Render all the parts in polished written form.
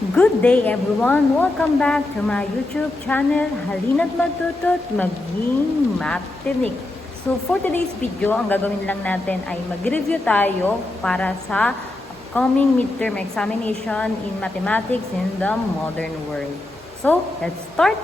Good day everyone! Welcome back to my YouTube channel, Halina't Matuto't Maging Mattinik. So for today's video, ang gagawin lang natin ay mag-review tayo para sa upcoming midterm examination in mathematics in the modern world. So, let's start!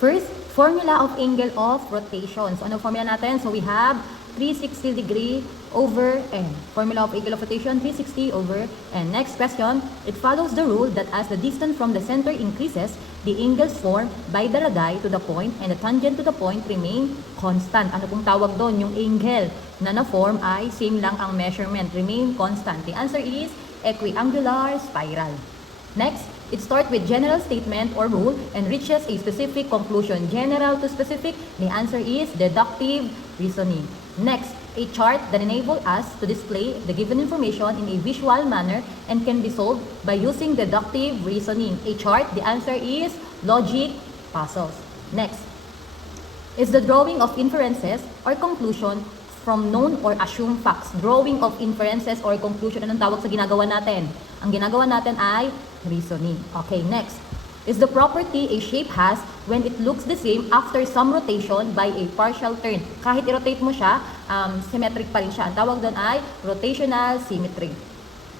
First, formula of angle of rotation. So ano formula natin? So we have 360 degree over n. Formula of angle of rotation, 360 over n. Next question, it follows the rule that as the distance from the center increases, the angles formed by the radii to the point and the tangent to the point remain constant. Ano pong tawag doon? Yung angle na na-form ay same lang ang measurement, remain constant. The answer is equiangular spiral. Next, it starts with general statement or rule and reaches a specific conclusion. General to specific, the answer is deductive reasoning. Next, a chart that enables us to display the given information in a visual manner and can be solved by using deductive reasoning. A chart, the answer is logic puzzles. Next, is the drawing of inferences or conclusion from known or assumed facts. Drawing of inferences or conclusion. Anong tawag sa ginagawa natin? Ang ginagawa natin ay reasoning. Okay, next. Is the property a shape has when it looks the same after some rotation by a partial turn. Kahit i-rotate mo siya, symmetric pa rin siya. Ang tawag doon ay rotational symmetry.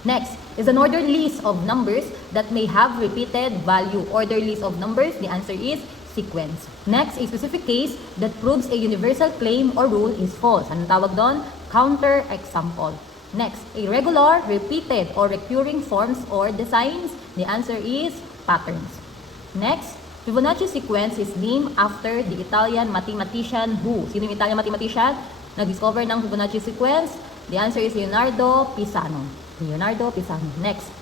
Next is an ordered list of numbers that may have repeated value. Ordered list of numbers, the answer is sequence. Next, a specific case that proves a universal claim or rule is false. Anong tawag doon? Counter example. Next, irregular, repeated, or recurring forms or designs. The answer is patterns. Next, Fibonacci sequence is named after the Italian mathematician who? Sino yung Italian mathematician? Nag-discover ng Fibonacci sequence? The answer is Leonardo Pisano. Leonardo Pisano. Next,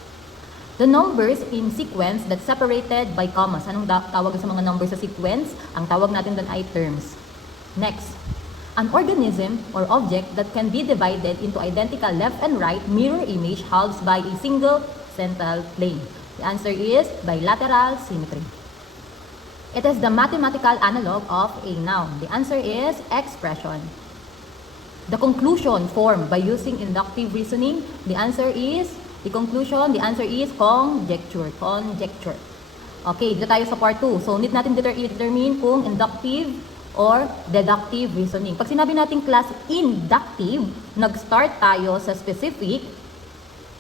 the numbers in sequence that separated by commas. Anong tawag sa mga numbers sa sequence? Ang tawag natin doon ay terms. Next, an organism or object that can be divided into identical left and right mirror image halves by a single central plane. The answer is bilateral symmetry. It is the mathematical analog of a noun. The answer is expression. The conclusion formed by using inductive reasoning. The answer is the conclusion. The answer is conjecture. Conjecture. Okay, dito tayo sa part 2. So, need natin determine kung inductive or deductive reasoning. Pag sinabi natin class inductive, nag-start tayo sa specific,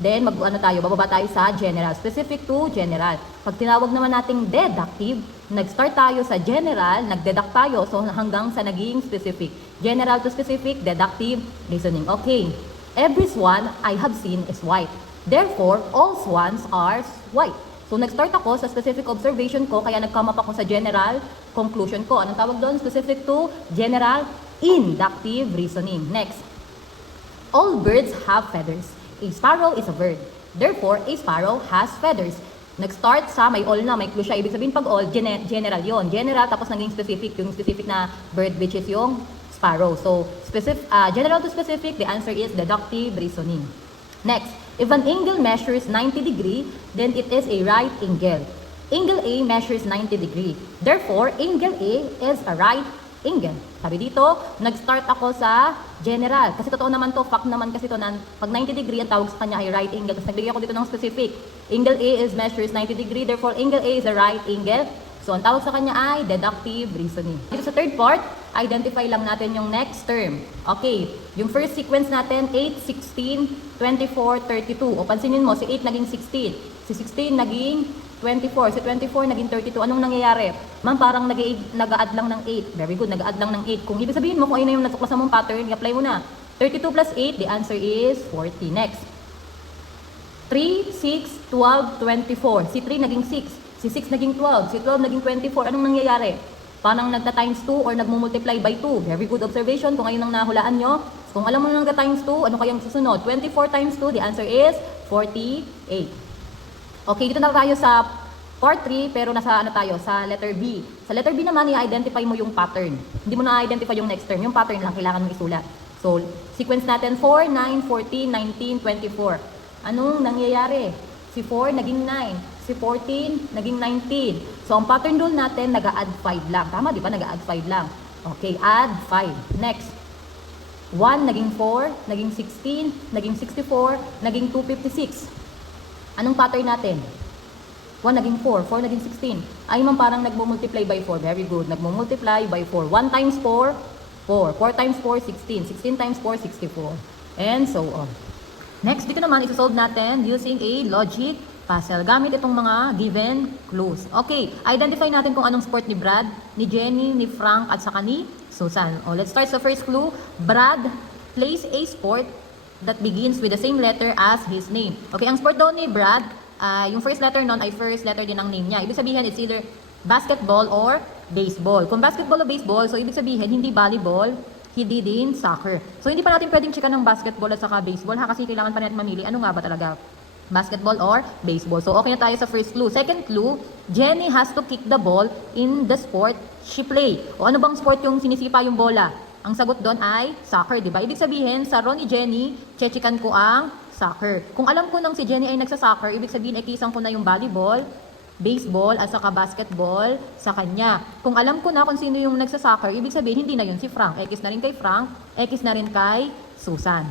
then bababa tayo sa general. Specific to general. Pag tinawag naman nating deductive, nag-start tayo sa general, nag-deduct tayo, so hanggang sa naging specific. General to specific, deductive reasoning. Okay, every swan I have seen is white. Therefore, all swans are white. So, nag-start ako sa specific observation ko, kaya nag-come up ako sa general conclusion ko. Anong tawag doon? Specific to general inductive reasoning. Next, all birds have feathers. A sparrow is a bird. Therefore, a sparrow has feathers. Nag-start sa may all na, may clue siya. Ibig sabihin pag all, general yon. General, tapos naging specific. Yung specific na bird, which is yung sparrow. So, general to specific, the answer is deductive reasoning. Next, if an angle measures 90 degree, then it is a right angle. Angle A measures 90 degree. Therefore, angle A is a right angle. Sabi dito, nag-start ako sa general. Kasi totoo naman to, fact naman kasi to na pag 90 degree, ang tawag sa kanya ay right angle. Tapos nagbigay ako dito ng specific. Angle A is measures 90 degree. Therefore, angle A is a right angle. So, ang tawag sa kanya ay deductive reasoning. Dito sa third part, identify lang natin yung next term. Okay, yung first sequence natin, 8, 16, 24, 32. O pansinin mo, si 8 naging 16. Si 16 naging 24. Si 24 naging 32. Anong nangyayari? Ma'am, parang nag-a-add lang ng 8. Very good, nag-a-add lang ng 8. Kung ibig sabihin mo, kung ayun na yung natuklasan mong pattern, i-apply mo na. 32 plus 8, the answer is 40. Next. 3, 6, 12, 24. Si 3 naging 6. Si 6 naging 12, si 12 naging 24. Anong nangyayari? Parang nagta-times 2 or nagmumultiply by 2. Very good observation. Kung ayun ang nahulaan nyo. Kung alam mo na nagta-times 2, ano kayang susunod? 24 times 2, the answer is 48. Okay, dito na tayo sa part 3, pero nasa tayo? Sa letter B. Sa letter B naman, i-identify mo yung pattern. Hindi mo na-identify yung next term. Yung pattern lang, kailangan mo isulat. So, sequence natin 4, 9, 14, 19, 24. Anong nangyayari? Si 4 naging 9. Si 14 naging 19. So, ang pattern rule natin, nag-a-add 5 lang. Tama, di ba? Nag-a-add 5 lang. Okay, add 5. Next. 1 naging 4, naging 16, naging 64, naging 256. Anong pattern natin? 1 naging 4, 4 naging 16. Ay man parang nagmo-multiply by 4. Very good. Nagmo-multiply by 4. 1 times 4, 4. 4 times 4, 16. 16 times 4, 64. And so on. Next, dito naman, isosolve natin using a logic puzzle. Gamit itong mga given clues. Okay, identify natin kung anong sport ni Brad, ni Jenny, ni Frank, at saka ni Susan. Oh, let's start sa first clue. Brad plays a sport that begins with the same letter as his name. Okay, ang sport daw ni Brad, yung first letter nun ay first letter din ng name niya. Ibig sabihin, it's either basketball or baseball. Kung basketball o baseball, so ibig sabihin, hindi volleyball, hindi din soccer. So hindi pa natin pwedeng checkan ng basketball at saka baseball ha, kasi kailangan pa natin mamili ano nga ba talaga, basketball or baseball. So okay na tayo sa first clue. Second clue, Jenny has to kick the ball in the sport she play. O ano bang sport yung sinisipa yung bola? Ang sagot doon ay soccer, di ba? Ibig sabihin, sa Ron ni Jenny, chechikan ko ang soccer. Kung alam ko nang si Jenny ay nagsa-soccer, ibig sabihin, ikisan ko na yung volleyball, baseball, at saka basketball sa kanya. Kung alam ko na kung sino yung nagsa-soccer, ibig sabihin, hindi na yun si Frank. X na rin kay Frank, X na rin kay Susan.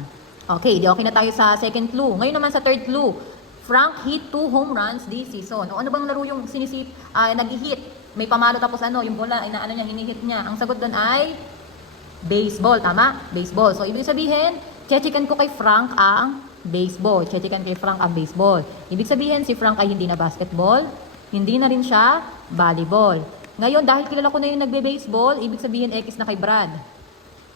Okay, di okay na tayo sa second clue. Ngayon naman sa third clue. Frank hit 2 home runs this season. O ano bang laro yung nag-hit? May pamalo tapos ano, yung bola, ay niya, hinihit niya. Ang sagot doon ay baseball, tama? Baseball. So, ibig sabihin, chechikan ko kay Frank ang baseball. Chechikan kay Frank ang baseball. Ibig sabihin, si Frank ay hindi na basketball, hindi na rin siya volleyball. Ngayon, dahil kilala ko na yung nagbe-baseball, ibig sabihin, X na kay Brad.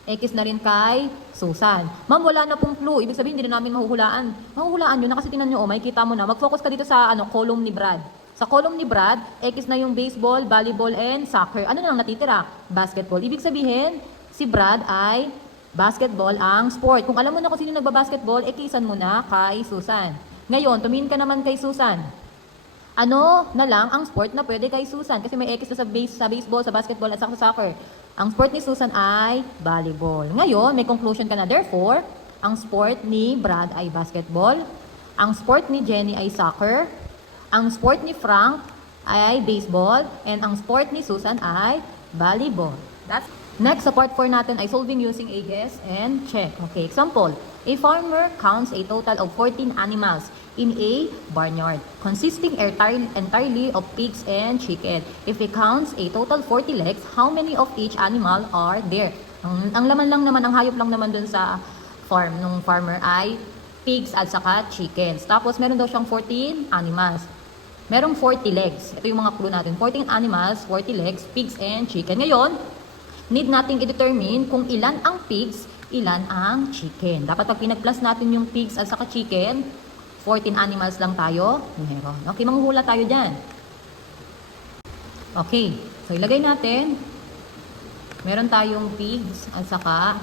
X na rin kay Susan. Ma'am, wala na pong clue. Ibig sabihin, hindi na namin mahuhulaan. Mahuhulaan yun na kasi tingnan nyo, oh, makikita mo na. Mag-focus ka dito sa column ni Brad. Sa column ni Brad, X na yung baseball, volleyball, and soccer. Ano na lang natitira? Basketball. Ibig sabihin, si Brad ay basketball ang sport. Kung alam mo na kung sino nagba-basketball, kisan mo na kay Susan. Ngayon, tumingin ka naman kay Susan. Ano na lang ang sport na pwede kay Susan? Kasi may X na sa baseball, sa basketball, at sa soccer. Ang sport ni Susan ay volleyball. Ngayon, may conclusion ka na. Therefore, ang sport ni Brad ay basketball. Ang sport ni Jenny ay soccer. Ang sport ni Frank ay baseball. And ang sport ni Susan ay volleyball. Next, sa part 4 natin ay solving using a guess and check. Okay, example. A farmer counts a total of 14 animals in a barnyard consisting entirely of pigs and chicken. If he counts a total 40 legs, how many of each animal are there? Ang laman lang naman, ang hayop lang naman dun sa farm nung farmer ay pigs at saka chickens. Tapos meron daw siyang 14 animals. Merong 40 legs. Ito yung mga clue natin. 14 animals, 40 legs, pigs and chicken. Ngayon, need nating i-determine kung ilan ang pigs, ilan ang chicken. Dapat pag pinag-plus natin yung pigs at saka chicken, 14 animals lang tayo meron. Okay, manghuhula tayo dyan. Okay, so ilagay natin, meron tayong pigs at saka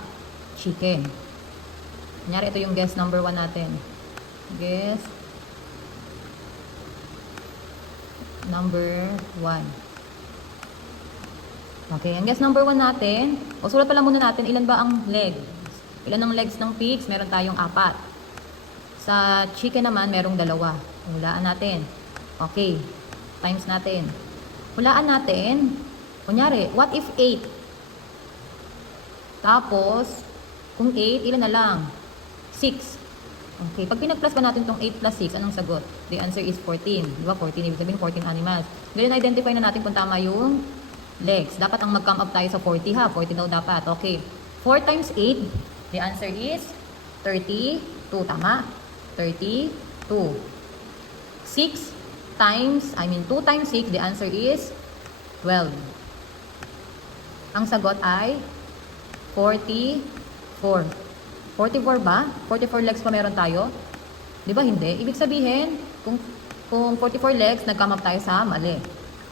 chicken. Kunyari, ito yung guess number 1 natin. Guess number 1. Okay, ang guess number 1 natin, o sulat pala muna natin, ilan ba ang legs? Ilan ang legs ng pigs? Meron tayong 4. Sa chicken naman, merong 2. Hulaan natin. Okay, times natin. Hulaan natin, kunyari, what if 8? Tapos, kung 8, ilan na lang? 6. Okay, pag pinag-plus pa natin itong 8 plus 6, anong sagot? The answer is 14. Di ba? 14, ibig sabihin 14 animals. Ngayon, identify na natin kung tama yung legs. Dapat ang mag-come up tayo sa 40 ha. 40 daw dapat. Okay. 4 times 8, the answer is 32. Tama? 32. 2 times 6, the answer is 12. Ang sagot ay 44. 44 ba? 44 legs pa meron tayo? Di ba hindi? Ibig sabihin, kung 44 legs, nag-come up tayo sa mali.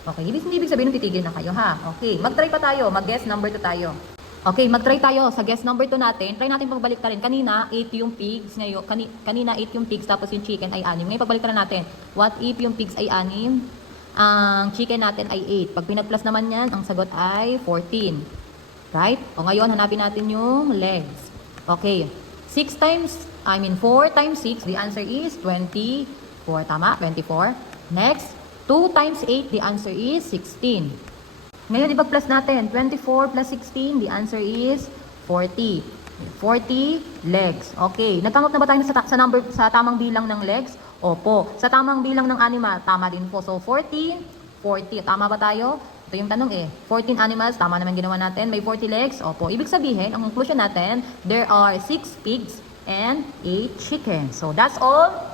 Okay, hindi ibig sabihin nung titigil na kayo ha. Okay, mag-try pa tayo. Mag-guess number 2 tayo. Okay, mag-try tayo sa guess number 2 natin. Try natin pagbalik ta rin. Kanina, 8 yung pigs. Ngayon, kanina 8 yung pigs tapos yung chicken ay 6. Ngayon, pagbalik na natin. What if yung pigs ay 6? Ang chicken natin ay 8. Pag pinag-plus naman yan, ang sagot ay 14. Right? O ngayon, hanapin natin yung legs. Okay. 4 times 6, the answer is 24. Tama? 24. Next, 2 times 8, the answer is 16. Ngayon, ipag-plus natin. 24 plus 16, the answer is 40. 40 legs. Okay. Nagkamot na ba tayo sa tamang bilang ng legs? Opo. Sa tamang bilang ng animal, tama din po. So, 14, 40. Tama ba tayo? Ito yung tanong eh. 14 animals, tama naman ginawa natin. May 40 legs. Opo. Ibig sabihin, ang conclusion natin, there are 6 pigs and 8 chickens. So, that's all